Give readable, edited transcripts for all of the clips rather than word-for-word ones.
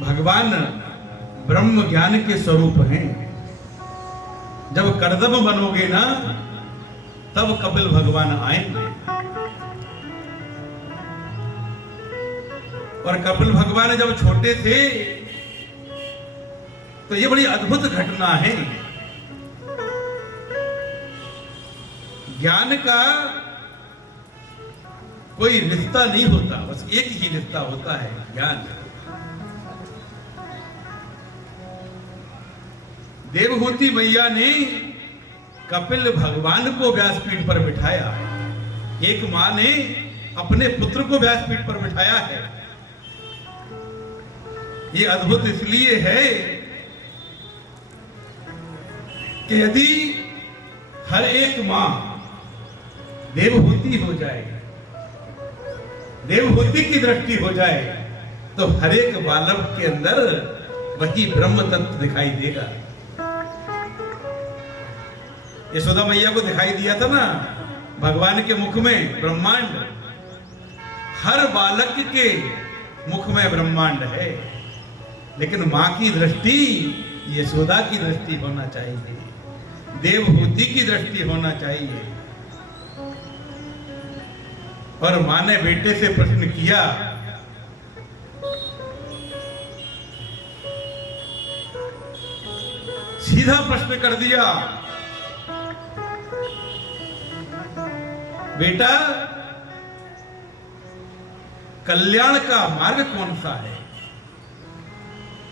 भगवान ब्रह्म ज्ञान के स्वरूप हैं। जब कर्दम बनोगे ना तब कपिल भगवान आएंगे। और कपिल भगवान जब छोटे थे तो ये बड़ी अद्भुत घटना है। ज्ञान का कोई रिश्ता नहीं होता, बस एक ही रिश्ता होता है, ज्ञान। देवहूति मैया ने कपिल भगवान को व्यासपीठ पर बिठाया। एक मां ने अपने पुत्र को व्यासपीठ पर बिठाया है। ये अद्भुत इसलिए है कि यदि हर एक मां देवहूति हो जाए, देवहूति की दृष्टि हो जाए, तो हर एक बालक के अंदर वही ब्रह्म तत्व दिखाई देगा। यशोदा मैया को दिखाई दिया था ना भगवान के मुख में ब्रह्मांड। हर बालक के मुख में ब्रह्मांड है, लेकिन मां की दृष्टि यशोदा की दृष्टि होना चाहिए, देवहूति की दृष्टि होना चाहिए। और मां ने बेटे से प्रश्न किया, सीधा प्रश्न कर दिया, बेटा कल्याण का मार्ग कौन सा है,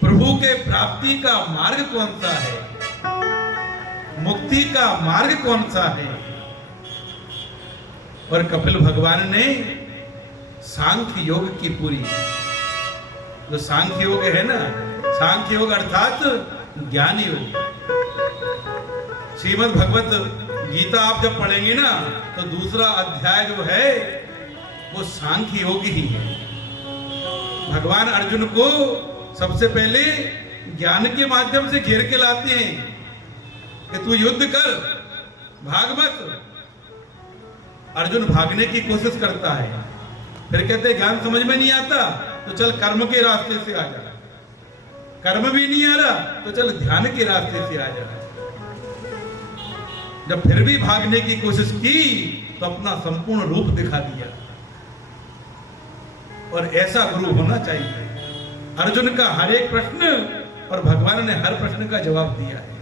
प्रभु के प्राप्ति का मार्ग कौन सा है, मुक्ति का मार्ग कौन सा है। और कपिल भगवान ने सांख्य योग की पूरी, जो सांख्य योग है ना, सांख्य योग अर्थात ज्ञान योग। श्रीमद् भगवत गीता आप जब पढ़ेंगे ना तो दूसरा अध्याय जो है वो सांख्य योग ही है। भगवान अर्जुन को सबसे पहले ज्ञान के माध्यम से घेर के लाते हैं कि तू युद्ध कर, भाग मत। अर्जुन भागने की कोशिश करता है, फिर कहते ज्ञान समझ में नहीं आता तो चल कर्म के रास्ते से आ जा, कर्म भी नहीं आ रहा तो चल ध्यान के रास्ते से आ जा। जब फिर भी भागने की कोशिश की तो अपना संपूर्ण रूप दिखा दिया। और ऐसा गुरु होना चाहिए। अर्जुन का हर एक प्रश्न और भगवान ने हर प्रश्न का जवाब दिया है।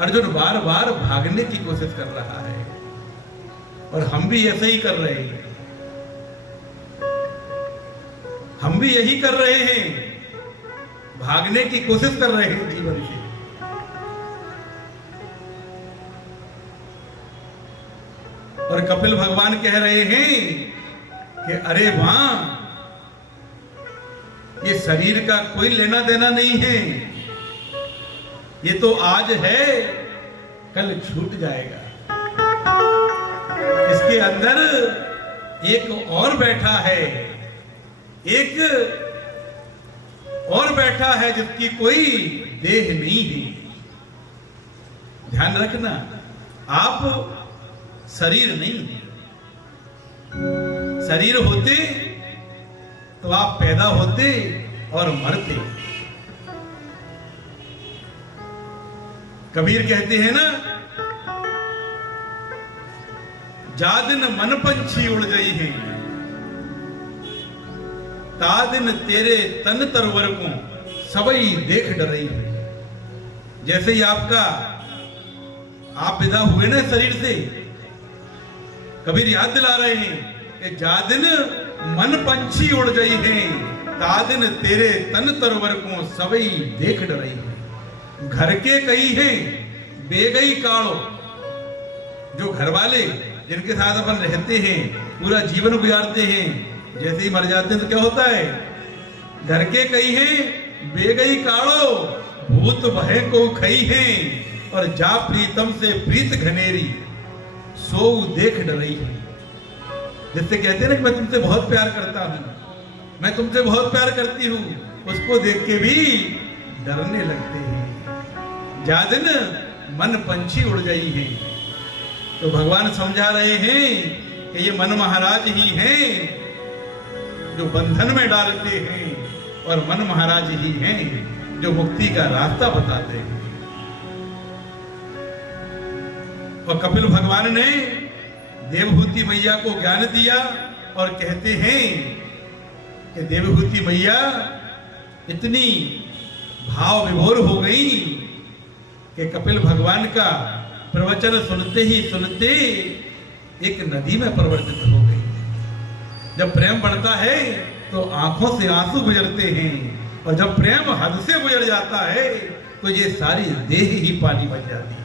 अर्जुन बार बार भागने की कोशिश कर रहा है और हम भी ऐसे ही कर रहे हैं। हम भी यही कर रहे हैं, भागने की कोशिश कर रहे हैं जीवन से। और कपिल भगवान कह रहे हैं कि अरे मां, ये शरीर का कोई लेना देना नहीं है, ये तो आज है कल छूट जाएगा। इसके अंदर एक और बैठा है, एक और बैठा है जिसकी कोई देह नहीं है। ध्यान रखना, आप शरीर नहीं है। शरीर होते तो आप पैदा होते और मरते। कबीर कहते हैं ना, जा दिन मन पंछी उड़ गई है, ता दिन तेरे तन तरवर को सबई देख डरई है। जैसे ही आप विदा हुए ना शरीर से, कबीर याद दिला रहे हैं कि जा दिन मन पंछी उड़ गई है, ता दिन तेरे तन तरवर को सबई देख डरई है। घर के कई हैं बेगई काड़ो, जो घर वाले जिनके साथ अपन रहते हैं, पूरा जीवन गुजारते हैं, जैसे ही मर जाते हैं तो क्या होता है, घर के कई हैं बेगई काड़ो, भूत भय को खई हैं, और जा प्रीतम से प्रीत घनेरी, सो देख डरई है। जिससे कहते हैं ना कि मैं तुमसे बहुत प्यार करता हूं, मैं तुमसे बहुत प्यार करती हूं, उसको देख के भी डरने लगते हैं। जा दिन मन पंछी उड़ गई है। तो भगवान समझा रहे हैं कि ये मन महाराज ही हैं जो बंधन में डालते हैं, और मन महाराज ही हैं जो मुक्ति का रास्ता बताते हैं। और कपिल भगवान ने देवहूति मैया को ज्ञान दिया और कहते हैं कि देवहूति मैया इतनी भाव विभोर हो गई कि कपिल भगवान का प्रवचन सुनते ही सुनते एक नदी में परिवर्तित हो गई। जब प्रेम बढ़ता है तो आंखों से आंसू गुजरते हैं, और जब प्रेम हद से गुजर जाता है तो ये सारी देह ही पानी बन जाती है।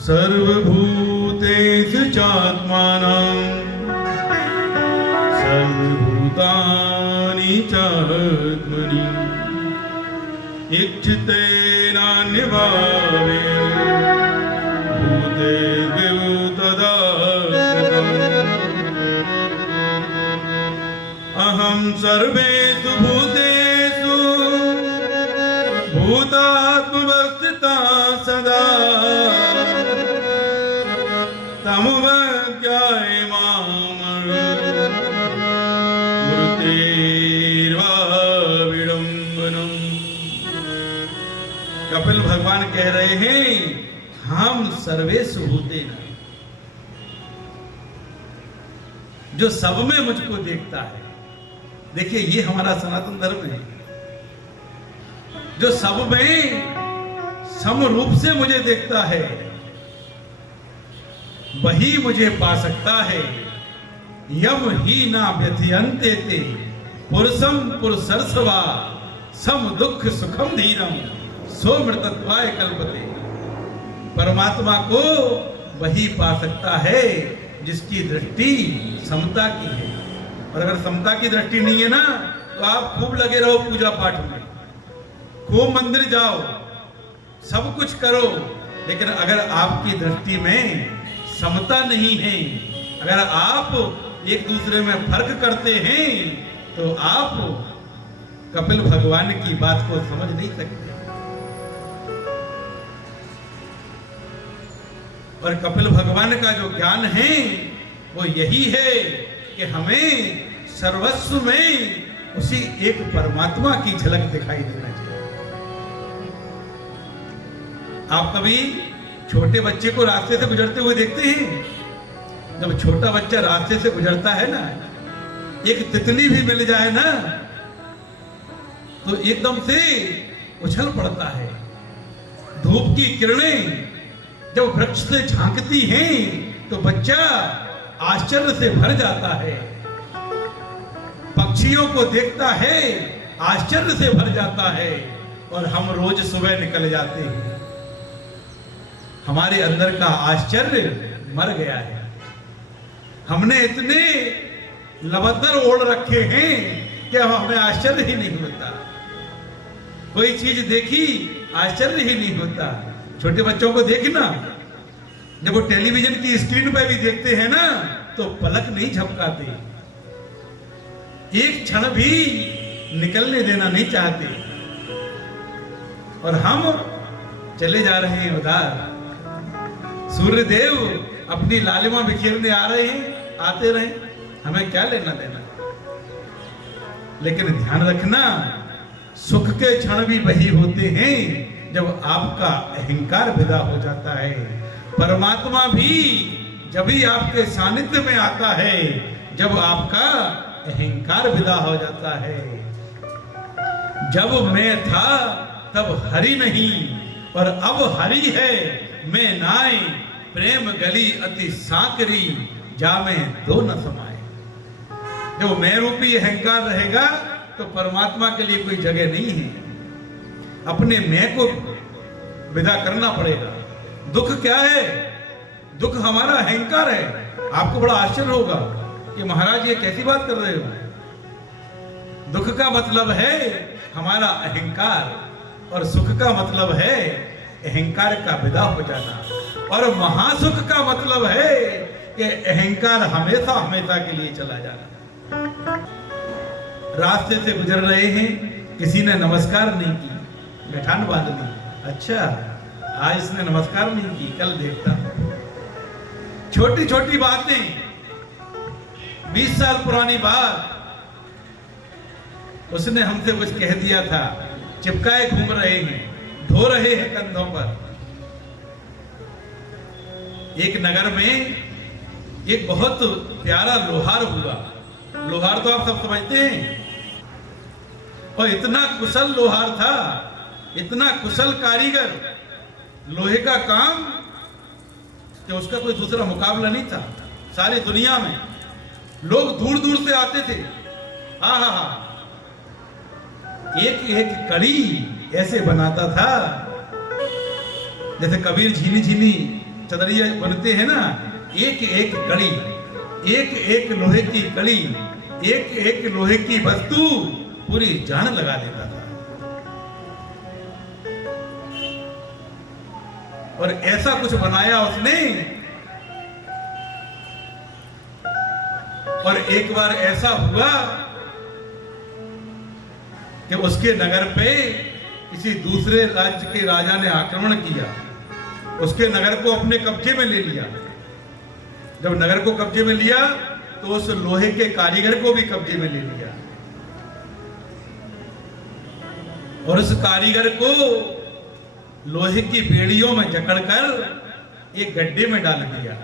सर्वभूतेषु चात्मानं सर्वभूतानि चात्मनि इच्छितेनान्यभावेन भूतेषु तदा अहं सर्वेषु भूतेषु भूतात्मवस्थिता सदा कपिल भगवान कह रहे हैं हम सर्वेषु भूतेन, जो सब में मुझको देखता है। देखिए ये हमारा सनातन धर्म है, जो सब में सम रूप से मुझे देखता है वही मुझे पा सकता है। यम ही ना व्यथयन्ते ते पुरुषम पुरुषर्षवा सम दुख सुखम धीरम सो मृतत्वाय कल्पते। परमात्मा को वही पा सकता है जिसकी दृष्टि समता की है। और अगर समता की दृष्टि नहीं है ना तो आप खूब लगे रहो पूजा पाठ में, खूब मंदिर जाओ, सब कुछ करो, लेकिन अगर आपकी दृष्टि में समता नहीं है, अगर आप एक दूसरे में फर्क करते हैं तो आप कपिल भगवान की बात को समझ नहीं सकते। और कपिल भगवान का जो ज्ञान है वो यही है कि हमें सर्वस्व में उसी एक परमात्मा की झलक दिखाई देना चाहिए। आप कभी छोटे बच्चे को रास्ते से गुजरते हुए देखते हैं? जब छोटा बच्चा रास्ते से गुजरता है ना, एक तितली भी मिल जाए ना तो एकदम से उछल पड़ता है। धूप की किरणें जब वृक्ष से झांकती हैं तो बच्चा आश्चर्य से भर जाता है। पक्षियों को देखता है, आश्चर्य से भर जाता है। और हम रोज सुबह निकल जाते हैं, हमारे अंदर का आश्चर्य मर गया है। हमने इतने लबद्दर ओढ़ रखे हैं कि अब हमें आश्चर्य ही नहीं होता। कोई चीज देखी आश्चर्य ही नहीं होता। छोटे बच्चों को देखना, जब वो टेलीविजन की स्क्रीन पर भी देखते हैं ना तो पलक नहीं झपकाते, एक क्षण भी निकलने देना नहीं चाहते। और हम चले जा रहे हैं उधर, सूर्य देव अपनी लालिमा बिखेरने आ रहे हैं, आते रहे, हमें क्या लेना देना। लेकिन ध्यान रखना, सुख के क्षण भी वही होते हैं जब आपका अहंकार विदा हो जाता है। परमात्मा भी जब ही आपके सानिध्य में आता है जब आपका अहंकार विदा हो जाता है। जब मैं था तब हरि नहीं, और अब हरि है मैं नाय, प्रेम गली अति सांकरी जामे दो न समाए। जब मैं रूपी अहंकार रहेगा तो परमात्मा के लिए कोई जगह नहीं है। अपने मैं को विदा करना पड़ेगा। दुख क्या है? दुख हमारा अहंकार है। आपको बड़ा आश्चर्य होगा कि महाराज ये कैसी बात कर रहे हो। दुख का मतलब है हमारा अहंकार, और सुख का मतलब है अहंकार का विदा हो जाना। और महासुख का मतलब है कि अहंकार हमेशा हमेशा के लिए चला जाना। रास्ते से गुजर रहे हैं, किसी ने नमस्कार नहीं की, गठान बांध ली। अच्छा, आज इसने नमस्कार नहीं की, कल देखता। छोटी छोटी बातें, 20 साल पुरानी बात, उसने हमसे कुछ कह दिया था, चिपकाए घूम रहे हैं, ढो रहे हैं कंधों पर। एक नगर में एक बहुत प्यारा लोहार हुआ। लोहार तो आप सब समझते हैं, और इतना कुशल लोहार था, इतना कुशल कारीगर, लोहे का काम कि उसका कोई दूसरा मुकाबला नहीं था सारी दुनिया में। लोग दूर दूर से आते थे। हाँ हाँ हाँ, एक एक कड़ी ऐसे बनाता था जैसे कबीर झीनी झीनी चदरिया बनते हैं ना, एक एक कड़ी, एक एक लोहे की कड़ी, एक एक लोहे की वस्तु पूरी जान लगा देता था। और ऐसा कुछ बनाया उसने। और एक बार ऐसा हुआ कि उसके नगर पे किसी दूसरे राज्य के राजा ने आक्रमण किया, उसके नगर को अपने कब्जे में ले लिया। जब नगर को कब्जे में लिया तो उस लोहे के कारीगर को भी कब्जे में ले लिया, और उस कारीगर को लोहे की बेड़ियों में जकड़कर एक गड्ढे में डाल दिया।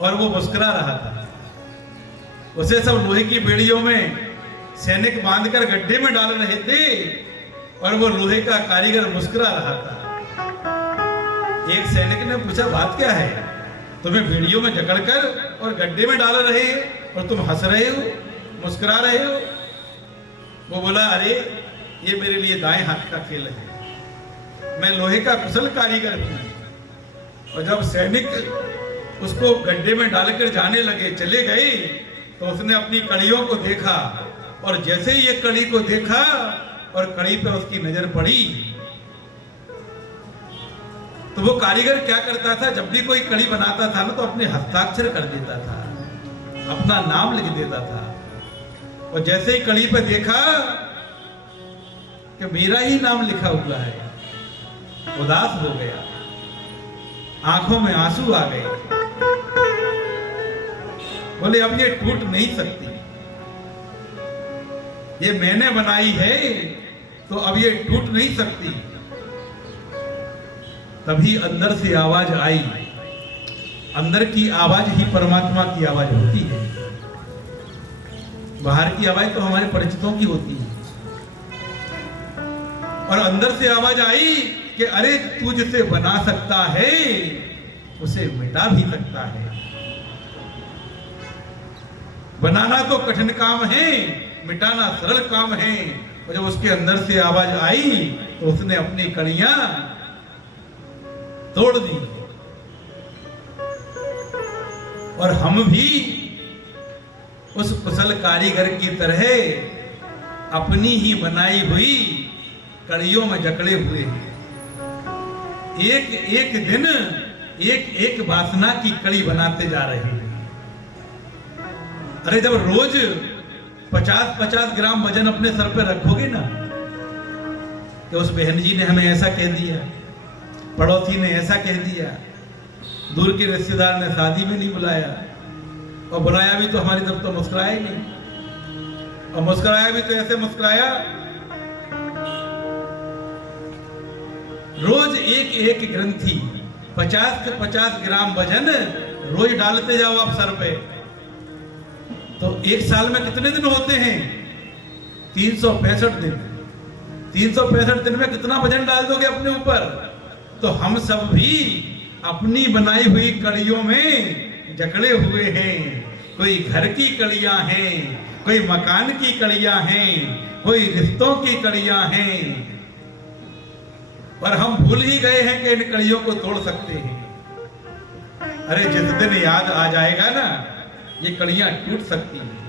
और वो मुस्कुरा रहा था। उसे सब लोहे की बेड़ियों में सैनिक बांधकर गड्ढे में डाल रहे थे, और वो लोहे का कारीगर मुस्कुरा रहा था। एक सैनिक ने पूछा, बात क्या है? तुम्हें बेड़ियों में जकड़कर और गड्ढे में डाल रहे हैं और तुम हंस रहे हो, मुस्कुरा रहे हो? वो बोला, अरे ये मेरे लिए दाएं हाथ का खेल है, मैं लोहे का कुशल कारीगर हूं। और जब सैनिक उसको गड्ढे में डालकर जाने लगे, चले गए, तो उसने अपनी कड़ियों को देखा, और जैसे ही ये कड़ी को देखा और कड़ी पे उसकी नजर पड़ी, तो वो कारीगर क्या करता था, जब भी कोई कड़ी बनाता था ना, तो अपने हस्ताक्षर कर देता था, अपना नाम लिख देता था। और जैसे ही कड़ी पे देखा कि मेरा ही नाम लिखा हुआ है, उदास हो गया, आंखों में आंसू आ गए। बोले, अब ये टूट नहीं सकती, ये मैंने बनाई है, तो अब ये टूट नहीं सकती। तभी अंदर से आवाज आई। अंदर की आवाज ही परमात्मा की आवाज होती है। बाहर की आवाज तो हमारे परिचितों की होती है। और अंदर से आवाज आई कि अरे तू जिसे बना सकता है उसे मिटा भी सकता है। बनाना तो कठिन काम है, मिटाना सरल काम है। और जब उसके अंदर से आवाज आई तो उसने अपनी कड़ियां तोड़ दी। और हम भी उस कुशल कारीगर की तरह अपनी ही बनाई हुई कड़ियों में जकड़े हुए हैं। एक एक दिन एक एक वासना की कड़ी बनाते जा रहे हैं। अरे जब रोज 50-50 ग्राम वजन अपने सर पे रखोगे ना, तो उस बहन जी ने हमें ऐसा कह दिया, पड़ोसी ने ऐसा कह दिया, दूर के रिश्तेदार ने शादी में नहीं बुलाया, और बुलाया भी तो हमारी तरफ तो मुस्कुराया ही नहीं, और मुस्कुराया भी तो ऐसे मुस्कुराया। रोज एक एक ग्रंथि 50 से 50 ग्राम वजन रोज डालते जाओ आप सर पे, तो एक साल में कितने दिन होते हैं? 365 दिन। 365 दिन में कितना वजन डाल दोगे अपने ऊपर? तो हम सब भी अपनी बनाई हुई कड़ियों में जकड़े हुए हैं। कोई घर की कड़ियां हैं, कोई मकान की कड़ियां हैं, कोई रिश्तों की कड़ियां हैं, पर हम भूल ही गए हैं कि इन कड़ियों को तोड़ सकते हैं। अरे जिस दिन याद आ जाएगा ना, ये कड़ियां टूट सकती हैं।